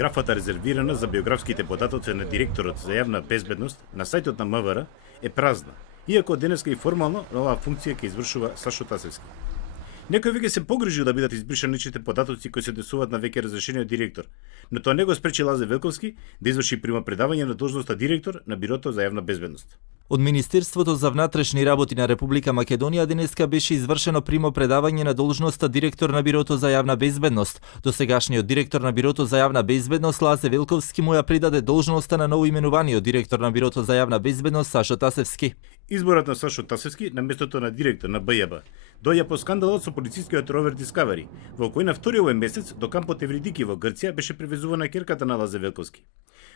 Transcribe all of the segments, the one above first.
Графата резервирана за биографските податоци на директорот за јавна безбедност на сајтот на МВР е празна, иако денеска и формално на оваа функција ќе извршува Сашо Тасевски. Некој веќе се погрижил да бидат избришани личните податоци кои се однесуваат на веќе разрешениот директор, но тоа не го спречи Лазе Велковски да изврши примопредавање на должноста директор на Бирото за јавна безбедност. Од Министерството за внатрешни работи на Република Македонија денеска беше извршено примопредавање на должноста директор на Бирото за јавна безбедност. Досегашниот директор на Бирото за јавна безбедност Лазе Велковски му ја придаде должноста на новоименуваниот директор на Бирото за јавна безбедност Сашо Тасевски. Изборот на Сашо Тасевски на местото на директор на БЈБ доаѓа по скандалот со полицискиот ровер Discovery, во кој на втори овој месец до кампот Евридики во Грција беше превезувана ќерката на Лазе Велковски.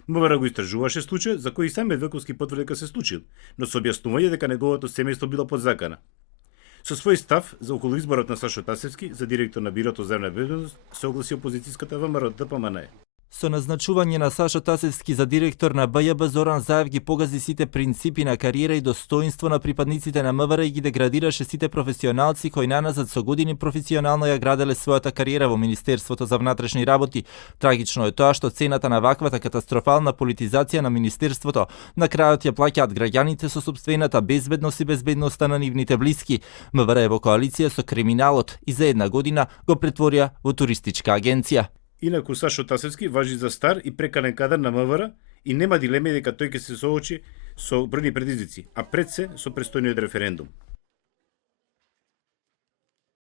МВР го истражуваше случај за кој и самиот Велковски потврди дека се случил, но со објаснување дека неговото семејство било под закана. Со свој став за околу изборот на Сашо Тасевски за директор на Бирото за јавна безбедност се огласи опозицијската ВМРО ДПМН. Со назначување на Сашо Тасевски за директор на БЈБ, Зоран Заев ги погази сите принципи на кариера и достоинство на припадниците на МВР и ги деградираше сите професионалци кои наназад со години професионално ја граделе својата кариера во Министерството за внатрешни работи. Трагично е тоа што цената на ваквата катастрофална политизација на Министерството на крајот ја плаќаат граѓаните со сопствената безбедност и безбедноста на нивните блиски. МВР е во коалиција со криминалот и за една година го претворија во туристичка агенција. Инаку Сашо Тасевски важи за стар и прекален кадар на МВР и нема дилеме дека тој ќе се соочи со бројни предизвици, а пред се со престојниот референдум.